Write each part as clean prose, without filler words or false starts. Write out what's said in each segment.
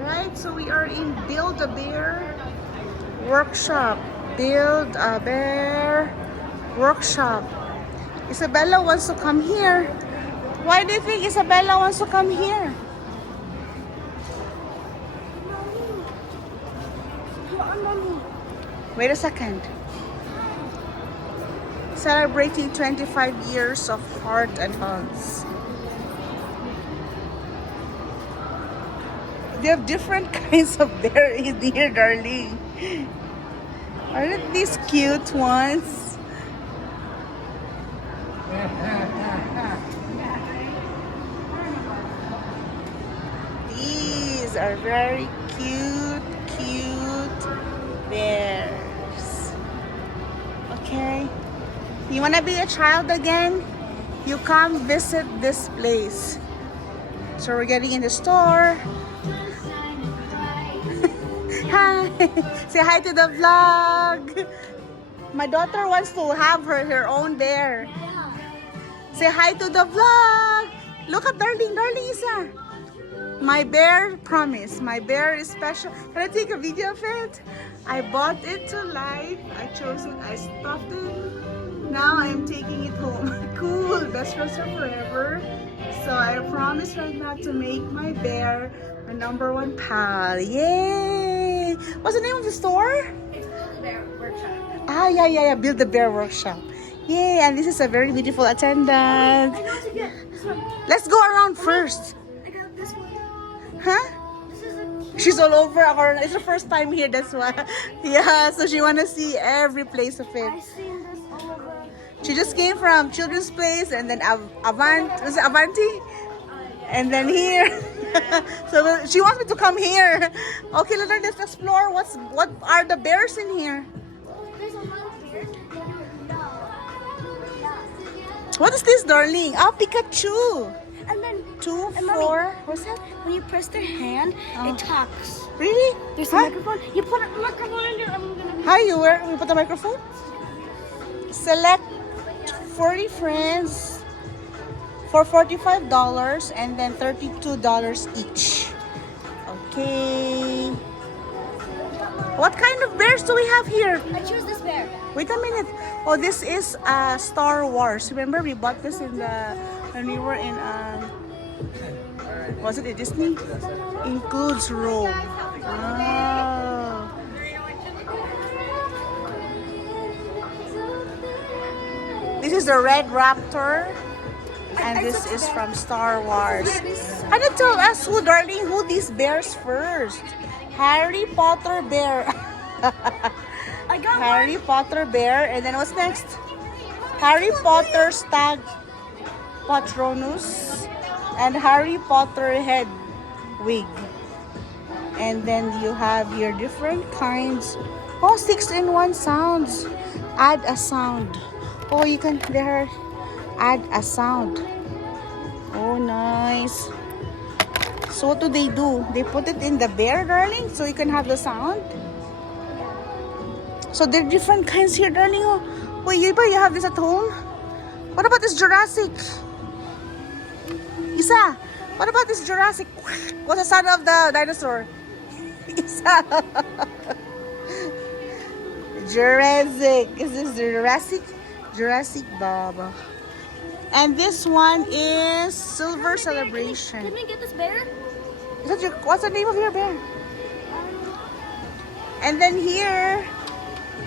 Alright, so we are in Build-A-Bear workshop. Build-A-Bear workshop. Isabella wants to come here. Why do you think Isabella wants to come here? Wait a second. Celebrating 25 years of Heart and Hugs. They have different kinds of bear in here, darling. Aren't these cute ones? These are very cute bears. Okay. You wanna be a child again? You come visit this place. So we're getting in the store. Hi! Say hi to the vlog! My daughter wants to have her own bear. Say hi to the vlog! Look at darling Isa! My bear, promise. My bear is special. Can I take a video of it? I bought it to life. I chose it. I stuffed it. Now I'm taking it home. Cool! Best friends for forever. So I promise right now to make my bear a #1 pal. Yay! What's the name of the store? It's Build-A-Bear Workshop. Ah, yeah. Build-A-Bear Workshop. Yay! And this is a very beautiful attendant. I know what to get. This one. Let's go around first. I got this one. Huh? This is a She's all over. It's her first time here, that's why. Yeah, so she wanna see every place of it. I've seen this all over. She just came from Children's Place and then Avanti? And then here. So she wants me to come here. Okay, let's explore. What are the bears in here? There's a lot of bears. What is this, darling? Ah, Pikachu. And then 2, and 4. What's that? when you press their hand, Oh. it talks. Really? There's a Huh? microphone. You put a microphone in there. I'm gonna. Hi, we put the microphone. Select 40 friends for $45 and then $32 each. Okay. What kind of bears do we have here? I choose this bear. Wait a minute. Oh, this is Star Wars. Remember we bought this when we were in was it a Disney? Includes robe. Oh. This is the Red Raptor. And this is from Star Wars. Can you tell us darling, who these bears first? Harry Potter bear. I got Harry Potter bear. And then what's next? Harry Potter stag Patronus. And Harry Potter head wig. And then you have your different kinds. Oh, 6-in-1 sounds. Add a sound. Oh, you can there add a sound. Oh, nice. So what do? They put it in the bear, darling, so you can have the sound. So there are different kinds here, darling. Oh, wait, you have this at home? What about this Jurassic? Isa, what about this Jurassic? What's the sound of the dinosaur? Isa. Jurassic. Is this Jurassic? Jurassic Baba. And this one is Silver Celebration. Can we get this bear? What's the name of your bear? And then here,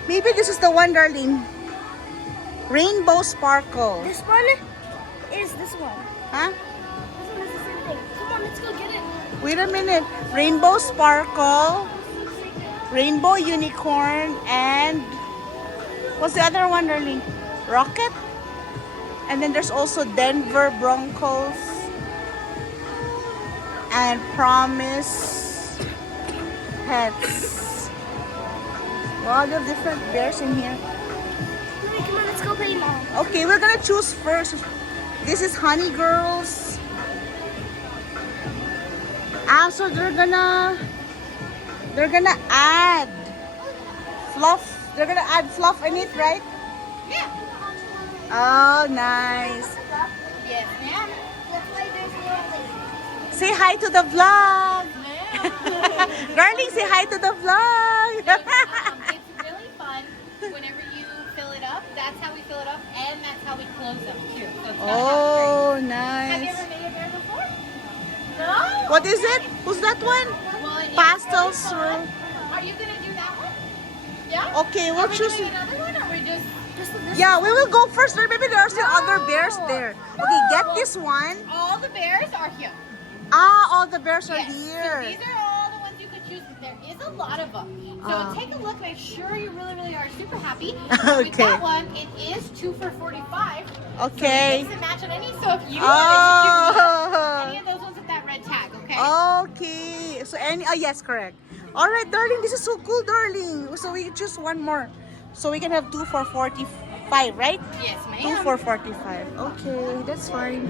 maybe this is the one, darling. Rainbow Sparkle. This one is this one. Huh? This one is the same thing. Come on, let's go get it. Wait a minute. Rainbow Sparkle, Rainbow Unicorn, and what's the other one, darling? Rocket? And then there's also Denver Broncos and Promise Pets. Wow, there are different bears in here. Come on, let's go play mom. Okay, we're gonna choose first. This is Honey Girls. Ah, so they're gonna add fluff. They're gonna add fluff in it, right? Yeah. Oh, nice. Yes, ma'am. That's why there's no place. Say hi to the vlog. Ma'am. Darling, say hi to the vlog. It's really fun whenever you fill it up. That's how we fill it up, and that's how we close them too. So it's not Oh, Have you nice. ever made a bear before? No. What is it? Who's that one? Well, it is Pastels. really fun. Are you gonna do that one? Yeah. Okay, Are we'll we choose. doing another one, or we just this? Yeah, we will go first. Maybe there are still other bears there. Okay, get this one. All the bears are here. Ah, all the bears are Yes. So here. these are all the ones you could choose, but there is a lot of them. So take a look, make sure you really are super happy. With Okay. that one, it is 2 for $45. Okay. So mix and match on any. So if you wanted to choose Oh. any of those ones with that red tag, okay? Okay. So any, oh yes, correct. All right, darling, this is so cool, darling. So we choose one more. So we can have 2 for 45, right? Yes, 2 ma'am. for 45. Okay, that's fine.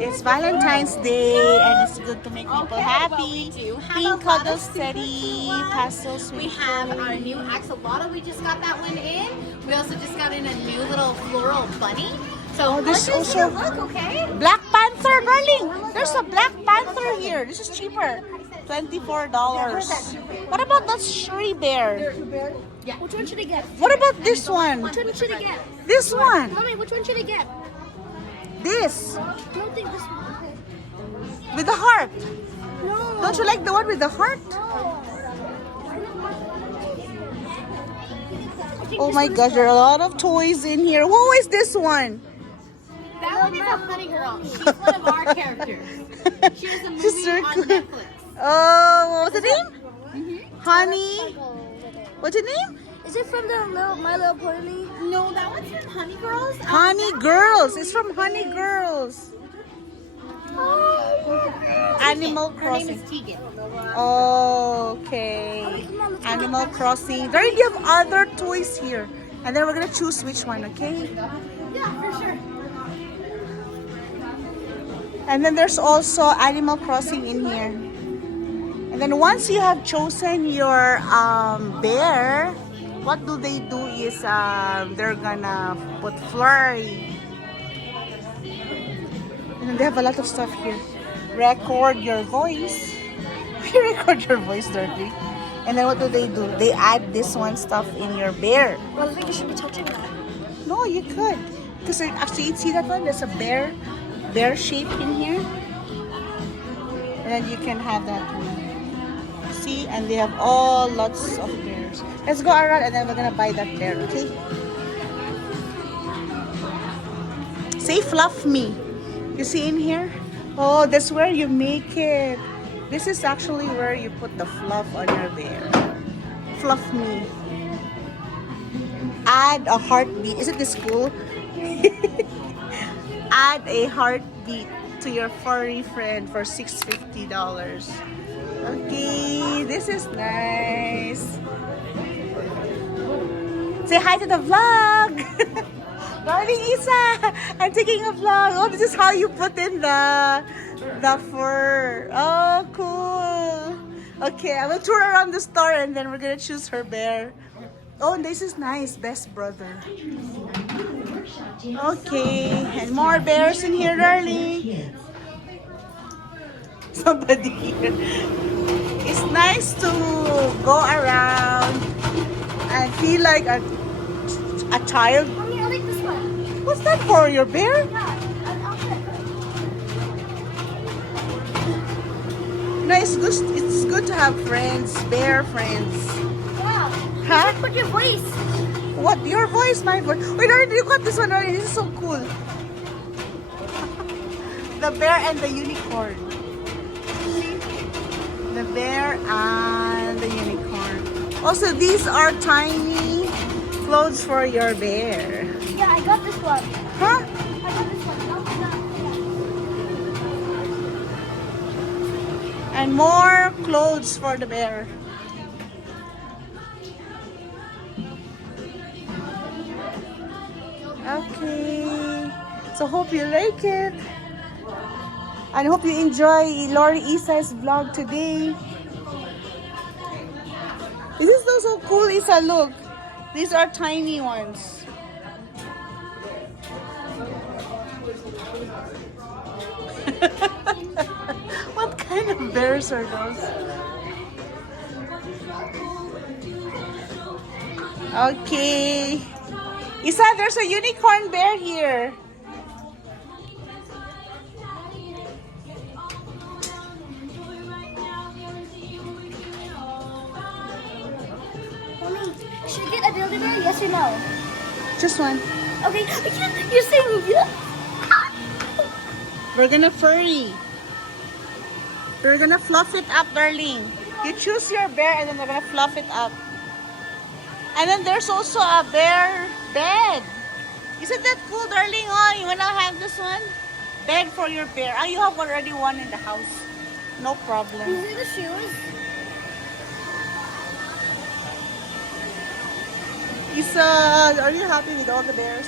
It's Valentine's Day and it's good to make people happy. Pink cuddle steady, pastel sweet. We have our new axolotl. We just got that one in. We also just got in a new little floral bunny. So there's let's just also- take a look, okay? Black Panther, darling. There's a Black Panther here. This is cheaper. $24. What about that Shri Bear? Yeah. Which one should I get? What about this one? Which one should I get? This one. Mommy, which one should I get? This. I don't think this one. Okay. With the heart. No. Don't you like the one with the heart? Oh my gosh, there are a lot of toys in here. Who is this one? That one is a honey girl. She's one of our characters. She has a movie She's so on cool. Netflix. Oh, what's the name? Honey. What's the name? Is it from the My Little Pony? No, that one's from Honey Girls. Honey Girls. It's from Honey Girls. Animal Her name Crossing. is Tegan. Okay. Animal Crossing. There you have other toys here. And then we're gonna choose which one, okay? Yeah, for sure. And then there's also Animal Crossing in here. And then once you have chosen your bear, what do they do is they're gonna put flurry. And then they have a lot of stuff here. Record your voice. You record your voice, Dorothy. And then what do? They add this one stuff in your bear. Well, I think you should be touching that. No, you could. Because actually, see that one? There's a bear shape in here. And then you can have that one. See? And they have lots of bears. Let's go around and then we're gonna buy that bear, okay? Say fluff me. You see in here? Oh, that's where you make it. This is actually where you put the fluff on your bear. Fluff me. Add a heartbeat. Isn't this cool? Add a heartbeat to your furry friend for $650. Okay, this is nice. Say hi to the vlog. Darling Isa, I'm taking a vlog. Oh, this is how you put in the fur. Oh, cool. Okay, I will tour around the store and then we're gonna choose her bear. Oh, and this is nice, best brother. Okay, and more bears in here, darling. Somebody here. It's nice to go around and feel like a child. Mommy, I like this one. What's that for? Your bear? Yeah, an outfit. No, it's good to have friends, bear friends. Yeah. Huh? Put your voice. What? Your voice, my voice. Wait, already you got this one already. This is so cool. The bear and the unicorn. The bear and the unicorn. Also, these are tiny clothes for your bear. Yeah, I got this one. Huh? I got this one. And more clothes for the bear. Okay. So hope you like it. And hope you enjoy Lori Isa's vlog today. This is so cool, Isa. Look. These are tiny ones. What kind Bears are those. Okay. Isa, there's a unicorn bear here. Mommy, should I get a Build-A-Bear? Yes or no? Just one. Okay, you're saying yes. We're gonna furry. We're gonna fluff it up, darling. You choose your bear and then we're gonna fluff it up. And then there's also a bear bed. Isn't that cool, darling? Oh, you wanna have this one? Bed for your bear. Oh, you have already one in the house. No problem. These are the shoes. Isa, are you happy with all the bears?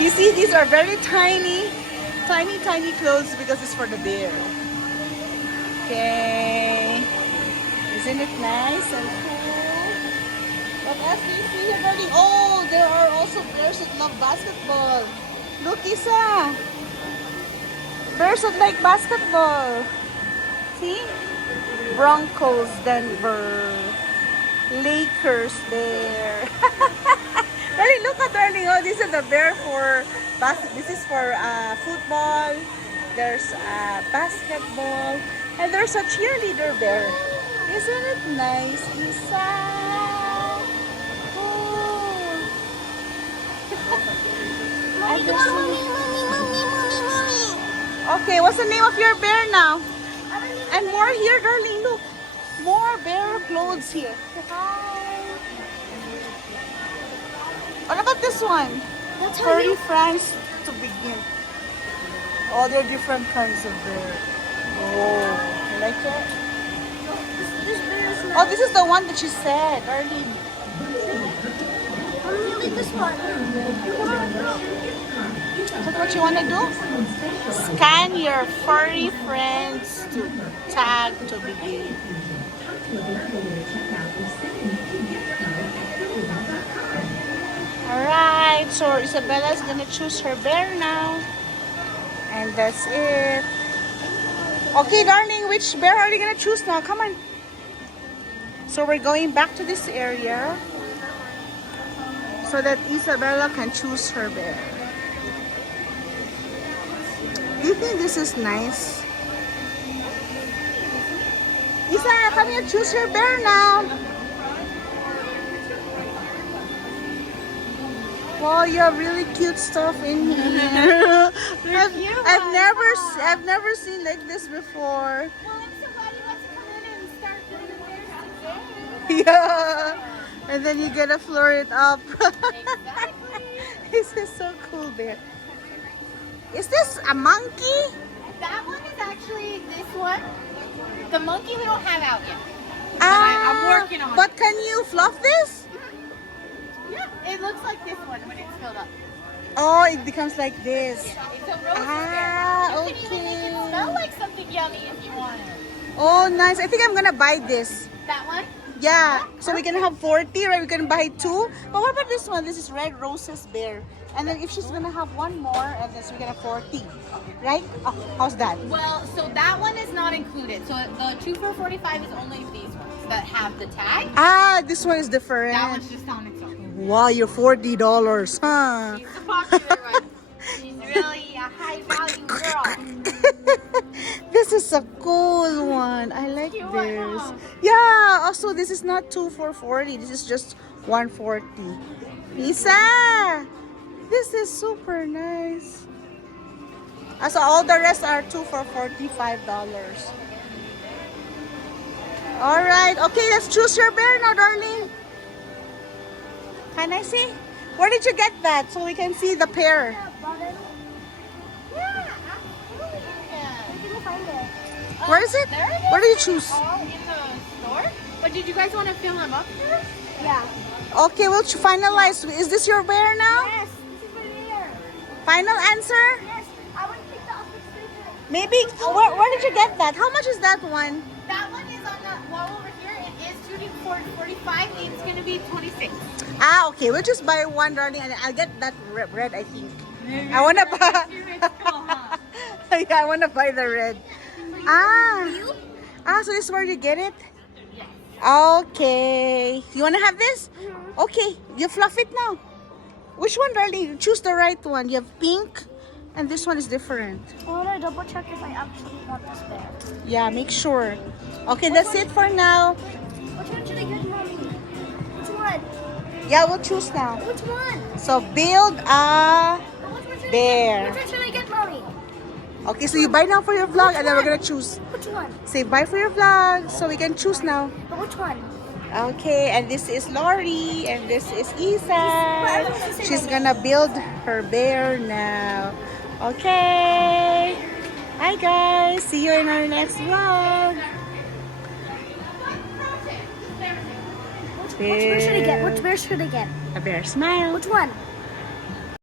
You see, these are very tiny clothes because it's for the bear. Okay. Isn't it nice and cool? What else do you see here, darling? Oh, there are also bears that love basketball. Look, Isa. Bears that like basketball. See? Broncos, Denver. Lakers there. Darling, look at darling. Oh, this is the bear for this is for football. There's basketball, and there's a cheerleader bear. Isn't it nice, Isa? Oh. And there's okay, what's the name of your bear now? And more here, darling. Look, more bear clothes here. What about this one? Furry friends to begin. Oh, there are different kinds of bear. Oh, you like it? This bear is Oh, this is the one that she said, darling. I'm gonna leave this one. Is that what you want to do? Scan your furry friends to tag to begin. Alright, so Isabella's gonna choose her bear now. And that's it. Okay, darling, which bear are you gonna choose now? Come on. So we're going back to this area so that Isabella can choose her bear. Do you think this is nice? Isa, come here, choose your bear now. Wow, you have really cute stuff in here. I've never seen like this before. Well, I'm so glad you got to come in and start doing the bears today. Yeah. And then you gotta floor it up. Exactly. This is so cool, bear. Is this a monkey? That one is actually this one. The monkey we don't have out yet. I'm working on But it. can you fluff this? Yeah, it looks like this one when it's filled up. Oh, it becomes like this. It's a roasted Ah, bear. You can even make it smell like something yummy if you want it. Oh, nice. I think I'm gonna buy this. That one? Yeah, so we can have 40, right? We can buy 2. But what about this one? This is Red Rose's bear. And then if she's gonna have one more, and then so we get a 40, right? Oh, how's that? Well, so that one is not included. So the 2 for 45 is only these ones that have the tag. Ah, this one is different. That one's just on its own. Wow, you're $40, huh? She's the popular one. She's really a high value girl. This is a cool one. I like Cute, this. huh? Yeah, also this is not 2 for 40. This is just 140. Lisa, this is super nice. So all the rest are 2 for $45. All right. Okay, let's choose your bear now, darling. Can I see? Where did you get that so we can see the pair? Yeah, absolutely. Where can you find it? Where is it? There it is. Where do you choose? All in the store. But did you guys want to fill them up first? Yeah. Okay, we'll finalize. Is this your bear now? Yes, this is my bear. Final answer? Yes, I want to pick the opposite sticker. Maybe. Where did you get that? How much is that one? That one is on the wall over here. It is shooting for 45. It's going to be 26. Ah, okay. We'll just buy one, darling, and I'll get that red, I think. I wanna buy. Yeah, I wanna buy the red. So this is where you get it? Okay. You wanna have this? Okay. You fluff it now. Which one, darling? Choose the right one. You have pink, and this one is different. I want to double check if I actually want this bear. Yeah, make sure. Okay, that's it for now. Which one should I get, mommy? Which one? Yeah, we'll choose now. Which one? So build a Which one should I bear. get? Which one should I get, mommy? Okay, so you buy now for your vlog, and then we're gonna choose. Which one? Say bye for your vlog, so we can choose now. But which one? Okay, and this is Lori, and this is Isa. She's gonna build her bear now. Okay. Hi guys, see you in our next vlog. Which bear should I get? Which bear should I get? A bear smile. Which one?